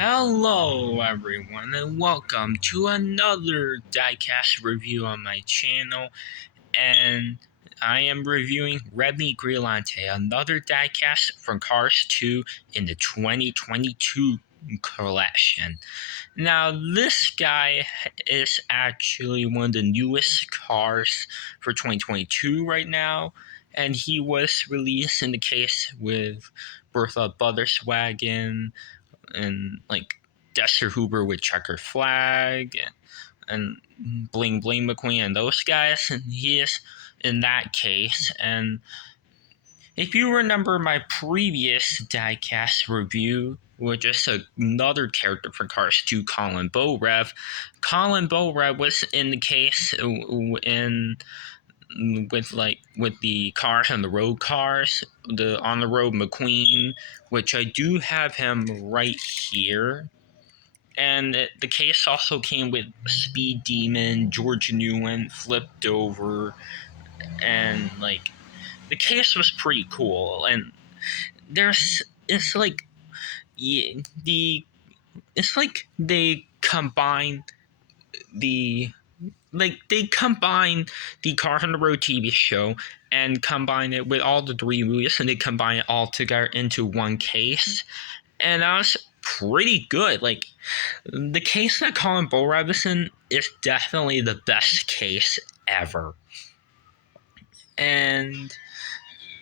Hello everyone and welcome to another Diecast review on my channel, and I am reviewing Revney Grillante, another diecast from Cars 2 in the 2022 collection. Now this guy is actually one of the newest cars for 2022 right now, and he was released in the case with Bertha Butterswagen and like Dexter Hoover with Checker Flag and Bling Bling McQueen and those guys, and he is in that case. And if you remember my previous diecast review with just another character from Cars 2, Colin Borev. Colin Borev was in the case in with the cars on the road cars, the on the road McQueen, which I do have him right here. And the case also came with Speed Demon, George Newland, Flipped Over, and like the case was pretty cool. And it's like it's like they combine the Car on the Road TV show and combine it with all the three movies, and they combine it all together into one case, and that was pretty good. Like, the case that Colin Borev is in is definitely the best case ever, and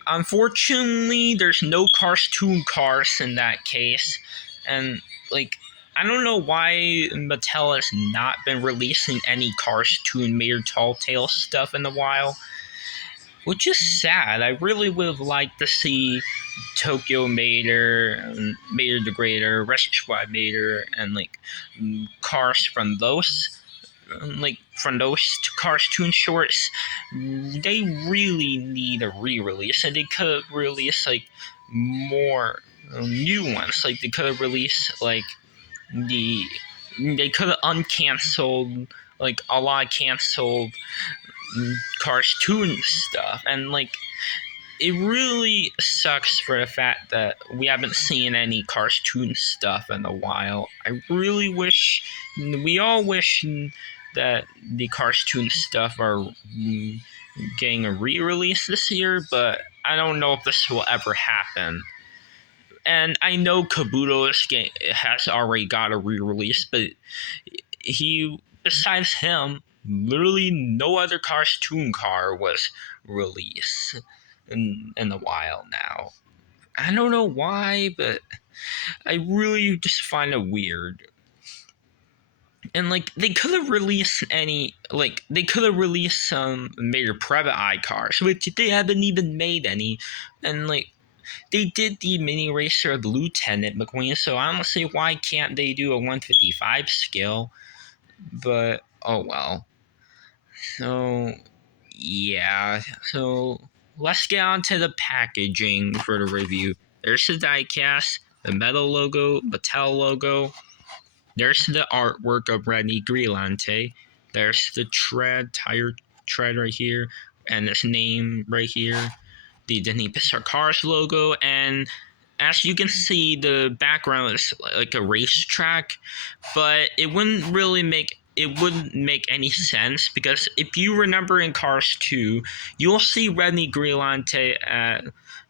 unfortunately there's no cartoon cars in that case. And like, I don't know why Mattel has not been releasing any cartoon Mater Tall Tale stuff in a while, which is sad. I really would have liked to see Tokyo Mater, Mater the Greater, Rescue Squad Mater, and like cars from those cartoon shorts. They really need a re-release, and they could have released like more new ones. Like, they could have released like they could have uncanceled like a lot of canceled cartoon stuff. And like, it really sucks for the fact that we haven't seen any cartoon stuff in a while. We all wish that the cartoon stuff are getting a re-release this year, but I don't know if this will ever happen. And I know Kabuto has already got a re-release, but besides him, literally no other cartoon car was released in a while now. I don't know why, but I really just find it weird. And like, they could have released some Mater Private Eye cars, which they haven't even made any. And like, they did the mini racer of Lieutenant McQueen, so I don't see why can't they do a 155 scale. But oh well. So yeah, so let's get on to the packaging for the review. There's the diecast, the metal logo, Mattel logo. There's the artwork of Revney Grillante. There's the tire tread right here, and this name right here. The Disney Pixar Cars logo, and as you can see, the background is like a racetrack, but it wouldn't make any sense, because if you remember in Cars 2, you'll see Revney Grillante at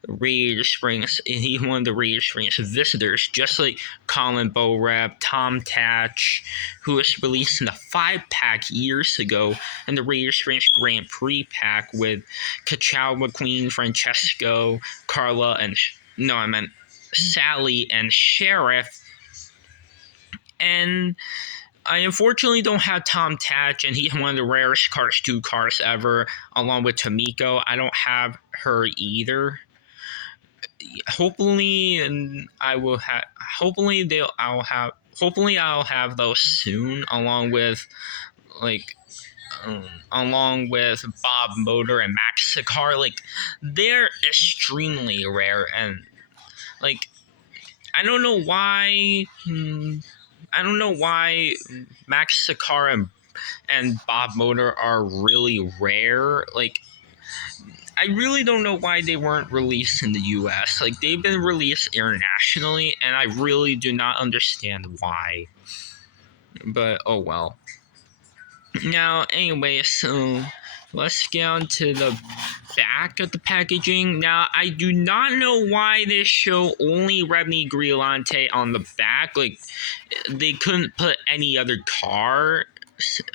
Radiator Springs, and he's one of the Radiator Springs visitors, just like Colin Borev, Tom Tatch, who was released in the 5-pack years ago in the Radiator Springs Grand Prix pack with Kachow McQueen, Francesco, Carla, and Sally and Sheriff. And I unfortunately don't have Tom Tatch, and he's one of the rarest Cars 2 cars ever, along with Tomiko. I don't have her either. Hopefully I'll have those soon, along with Bob Motor and Max Sakar. Like, they're extremely rare, and like, I don't know why Max Sakar and Bob Motor are really rare. Like, I really don't know why they weren't released in the US. Like, they've been released internationally, and I really do not understand why. But, oh well. Now, anyway, so let's get on to the back of the packaging. Now, I do not know why they show only Revney Grillante on the back. Like, they couldn't put any other car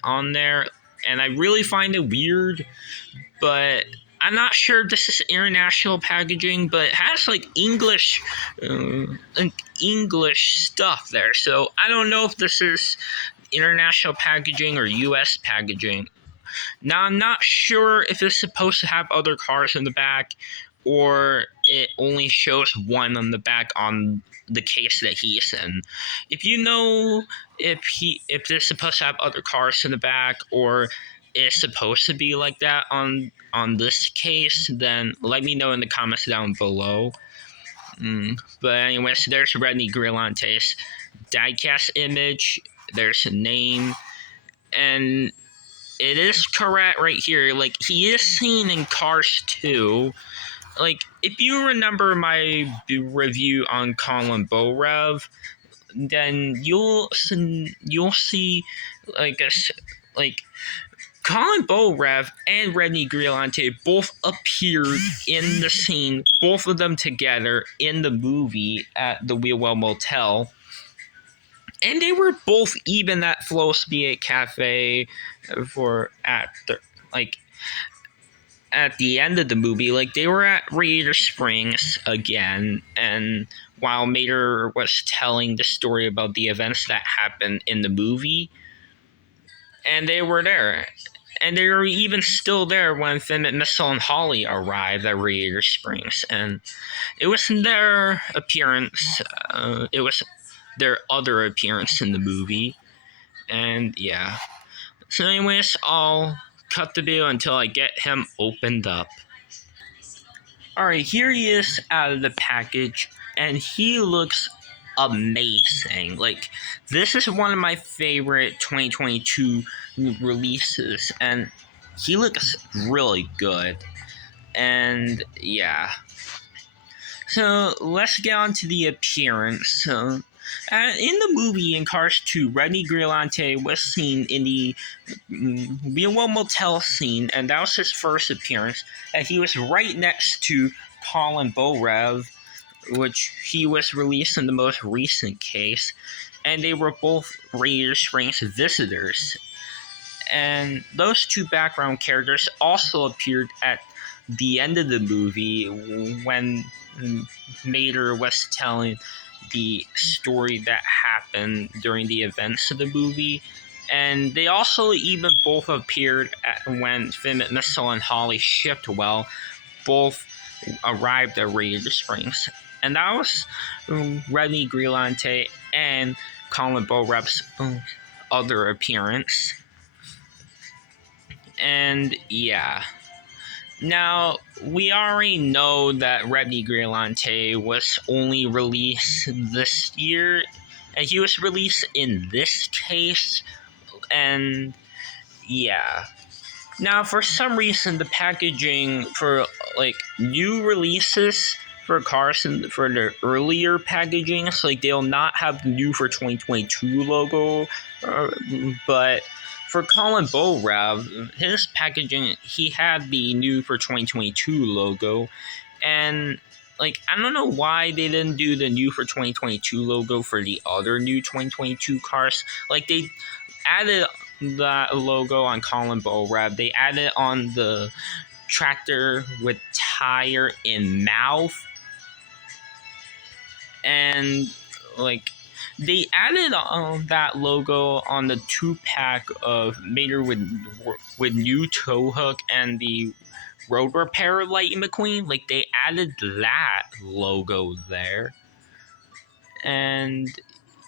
on there, and I really find it weird. But I'm not sure if this is international packaging, but it has like English stuff there. So I don't know if this is international packaging or US packaging. Now, I'm not sure if it's supposed to have other cars in the back, or it only shows one on the back on the case that he's in. If you know if it's supposed to have other cars in the back, or it's supposed to be like that on this case, then let me know in the comments down below. But anyways, there's Revney Grillante's diecast image. There's a name, and it is correct right here. Like, he is seen in Cars 2. Like, if you remember my review on Colin Borev, then you'll see like Colin Borev and Revney Grillante both appeared in the scene, both of them together in the movie at the Wheelwell Motel. And they were both even at Flo's B8 Cafe at the end of the movie. Like, they were at Radiator Springs again, and while Mater was telling the story about the events that happened in the movie, and they were there. And they were even still there when Finn, Missile, and Holly arrived at Radiator Springs. And it was their appearance. It was their other appearance in the movie. And yeah. So anyways, I'll cut the video until I get him opened up. Alright, here he is out of the package, and he looks amazing. Like, this is one of my favorite 2022 releases, and he looks really good. And yeah. So let's get on to the appearance. In the movie, in Cars 2, Revney Grillante was seen in the Wheelwell Motel scene, and that was his first appearance. And he was right next to Colin Borev, which he was released in the most recent case. And they were both Radiator Springs visitors. And those two background characters also appeared at the end of the movie when Mater was telling the story that happened during the events of the movie. And they also even both appeared when Finn, Missile, and Holly Shipwell both arrived at Radiator Springs. And that was Revney Grillante and Colin Borev's other appearance. And yeah. Now, we already know that Revney Grillante was only released this year, and he was released in this case, and yeah. Now, for some reason, the packaging for, like, new releases for cars and for the earlier packagings, like, they'll not have the new for 2022 logo, but for Colin Borev, his packaging, he had the new for 2022 logo, and like, I don't know why they didn't do the new for 2022 logo for the other new 2022 cars. Like, they added that logo on Colin Borev, they added on the tractor with tire in mouth, and like, they added that logo on the 2-pack of Mater with new tow hook and the road repair Lightning McQueen. Like, they added that logo there. And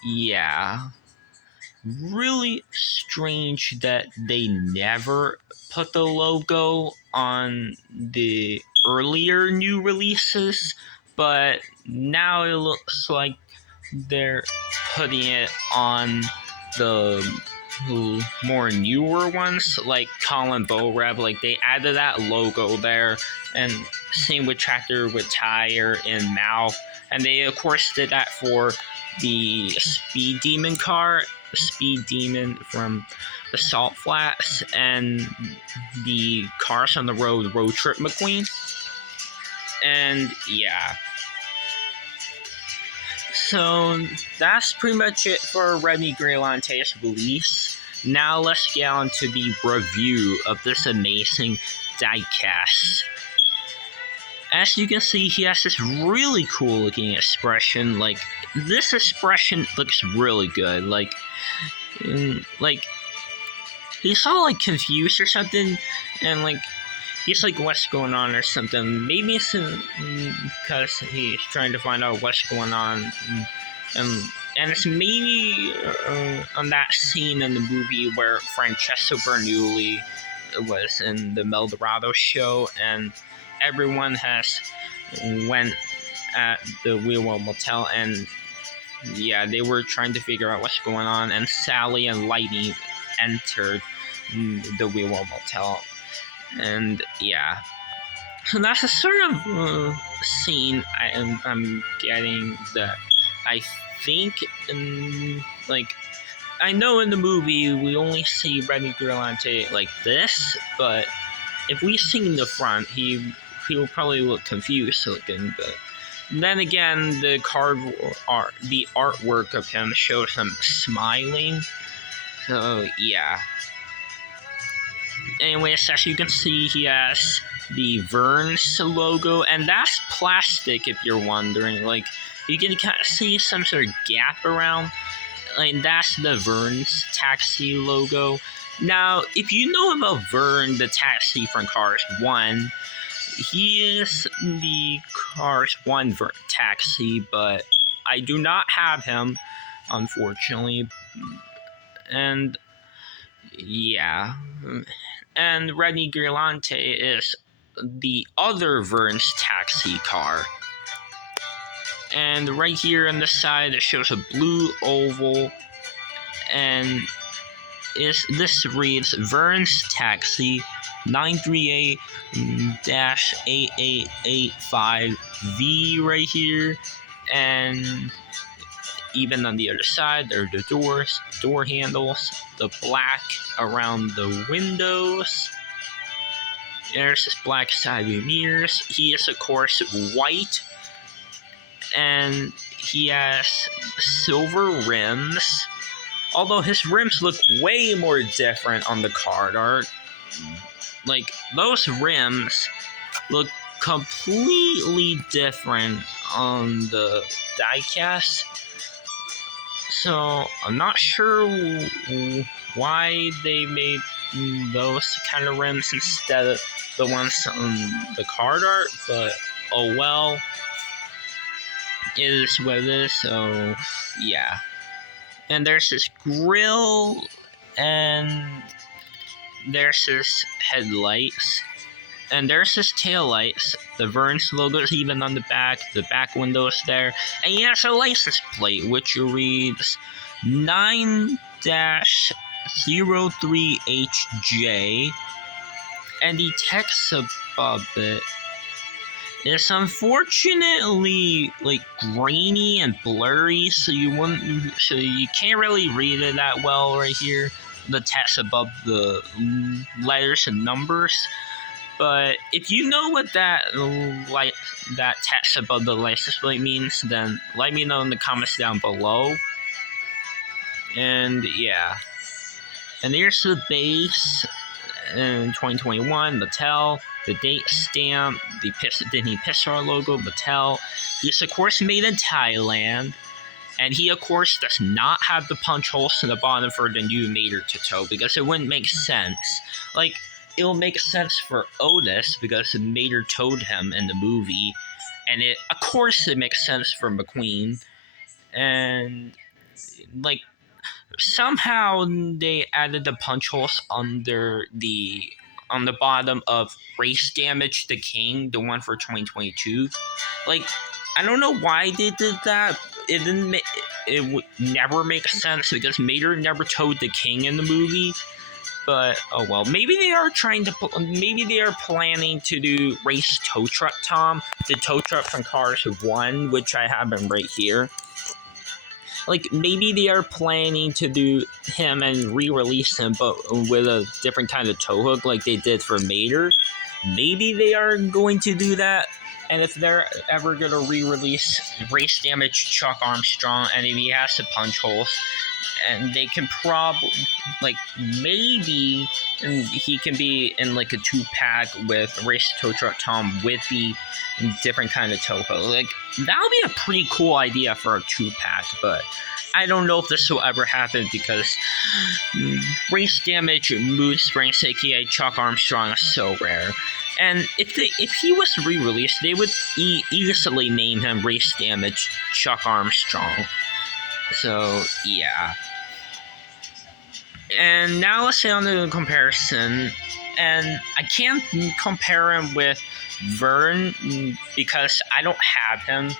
yeah. Really strange that they never put the logo on the earlier new releases, but now it looks like they're putting it on the more newer ones, like Colin Bow Rev, like they added that logo there, and same with Tractor with Tire and Mouth, and they of course did that for the Speed Demon car, Speed Demon from the Salt Flats, and the Cars on the Road Road Trip McQueen, and yeah. So that's pretty much it for Revney Grillante's release. Now let's get on to the review of this amazing diecast. As you can see, he has this really cool looking expression. Like, this expression looks really good. Like he's all like confused or something, and like he's like, what's going on or something. Maybe it's because he's trying to find out what's going on. And it's maybe on that scene in the movie where Francesco Bernoulli was in the Meldorado show, and everyone has went at the Wheel Motel, and yeah, they were trying to figure out what's going on, and Sally and Lightning entered the Wheel Motel. And yeah, so that's a sort of scene I'm getting that I think, like, I know in the movie we only see Revney Grillante like this, but if we see in the front, he'll probably look confused looking. But then again, the artwork of him shows him smiling. So yeah. Anyways, as you can see, he has the Vern's logo, and that's plastic if you're wondering. Like, you can kind of see some sort of gap around, and that's the Vern's taxi logo. Now, if you know about Vern, the taxi from Cars 1, he is the Cars 1 Vern taxi, but I do not have him, unfortunately. And yeah. And Revney Grillante is the other Vern's taxi car. And right here on the side, it shows a blue oval, and this reads Vern's Taxi 938-8885V right here. And even on the other side, there are the doors, door handles, the black around the windows. There's this black side mirrors. He is, of course, white, and he has silver rims. Although his rims look way more different on the card art. Like, those rims look completely different on the diecast. So I'm not sure why they made those kind of rims instead of the ones on the card art, but oh well, it is what it is. So yeah, and there's this grill, and there's this headlights, and there's his taillights. The Vern's logo is even on the back windows there. And he has a license plate, which reads 9-03HJ. And the text above it is unfortunately like grainy and blurry, so you can't really read it that well right here. The text above the letters and numbers. But if you know what that text above the license plate means, then let me know in the comments down below. And yeah. And here's the base in 2021, Mattel, the date stamp, the Disney Pixar logo, Mattel. He's of course made in Thailand. And he of course does not have the punch holes in the bottom for the new Mater Toto, because it wouldn't make sense. Like, it'll make sense for Otis because Mater towed him in the movie, and of course it makes sense for McQueen. And like, somehow they added the punch holes on the bottom of Race Damage the King, the one for 2022. Like, I don't know why they did that, it didn't it would never make sense because Mater never towed the king in the movie. But oh well, maybe they are planning to do race tow truck Tom, the tow truck from Cars 1, which I have him right here. Like maybe they are planning to do him and re-release him, but with a different kind of tow hook, like they did for Mater. Maybe they are going to do that. And if they're ever gonna re-release Race Damage Chuck Armstrong, and if he has to punch holes, and they can probably, like, maybe he can be in like a 2-pack with Race Tow Truck Tom with the different kind of tow hook. Like, that would be a pretty cool idea for a 2-pack, but I don't know if this will ever happen because Race Damage Mood Springs, aka Chuck Armstrong, is so rare. And if he was re-released, they would easily name him Race Damage Chuck Armstrong. So, yeah. And now let's say on the comparison. And I can't compare him with Vern because I don't have him.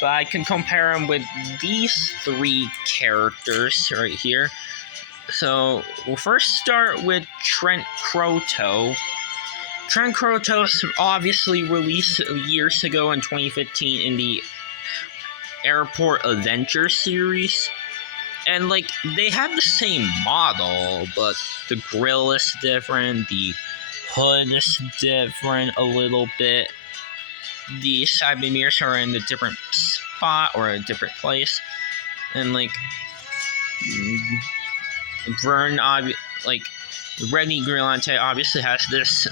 But I can compare him with these 3 characters right here. So, we'll first start with Trent Croteau. Trent Croteau was obviously released years ago in 2015 in the Airport Adventure series. And, like, they have the same model, but the grill is different, the hood is different a little bit. The side mirrors are in a different spot or a different place. And, like, Vern, like, Revney Grillante obviously has this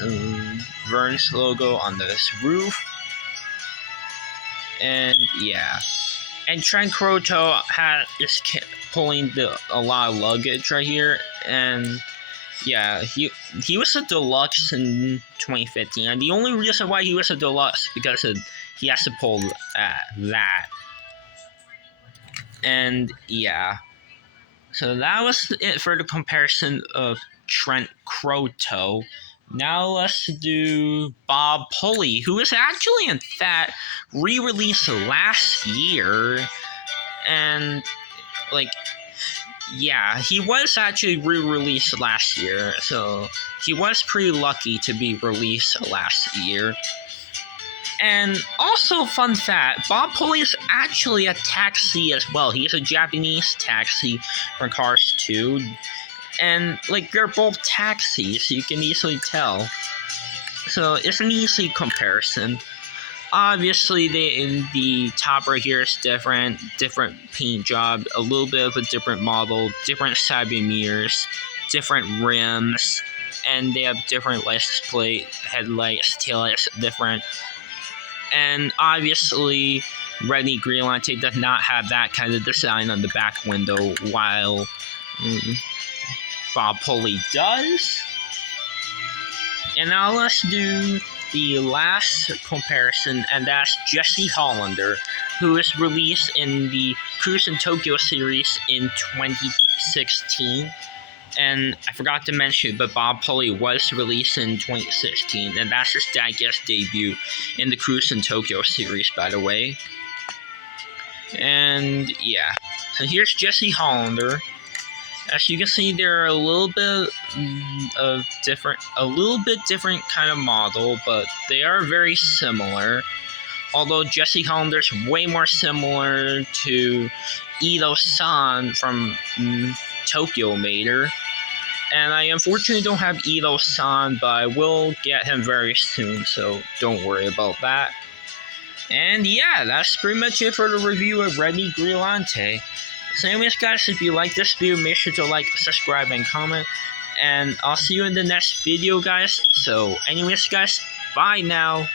Vern's logo on this roof. And, yeah. And Trent Croteau is pulling a lot of luggage right here. And, yeah, he was a deluxe in 2015. And the only reason why he was a deluxe because he has to pull that. And, yeah. So that was it for the comparison of Trent Croteau. Now let's do Bob Pulley, who was actually, in fact, re-released last year. And, like, yeah, he was actually re-released last year. So he was pretty lucky to be released last year. And also, fun fact, Bob Pulley is actually a taxi as well. He is a Japanese taxi from Cars 2. And, like, they're both taxis, you can easily tell. So, it's an easy comparison. Obviously, the top right here is different paint job, a little bit of a different model, different side mirrors, different rims, and they have different license plate, headlights, taillights, different. And obviously, Revney Grillante does not have that kind of design on the back window, while Bob Pulley does. And now let's do the last comparison, and that's Jesse Hollander, who was released in the Cruise in Tokyo series in 2016. And I forgot to mention, but Bob Pulley was released in 2016, and that's his Diecast debut in the Cruise in Tokyo series, by the way. And yeah, so here's Jesse Hollander. As you can see, they're a little bit different kind of model, but they are very similar. Although Jesse Hollander's way more similar to Ito-san from Tokyo Mater. And I unfortunately don't have Ito-san, but I will get him very soon, so don't worry about that. And yeah, that's pretty much it for the review of Revney Grillante. So anyways, guys, if you like this video, make sure to like, subscribe, and comment. And I'll see you in the next video, guys. So anyways, guys, bye now.